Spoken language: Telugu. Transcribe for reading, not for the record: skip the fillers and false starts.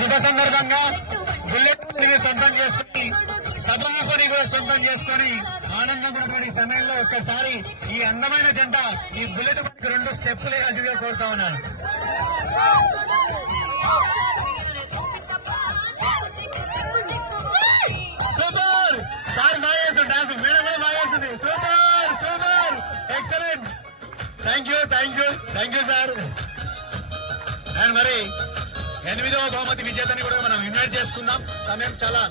శుభ సందర్భంగా బుల్లెట్ సొంతం చేసుకుని సభాపని కూడా సొంతం చేసుకుని ఆనందమైనటువంటి సమయంలో ఒక్కసారి ఈ అందమైన జంట ఈ బుల్లెట్ 2 స్టెప్పులు వేయాల్సిందిగా కోరుతా ఉన్నాను. సూపర్ సార్ బాగా చేస్తుంది డాన్స్, మేడం కూడా బాగా చేస్తుంది. Super super excellent. Thank you sir. And మరి 8వ బహుమతి విజేతని కూడా మనం ఇన్వైట్ చేసుకుందాం. సమయం చాలా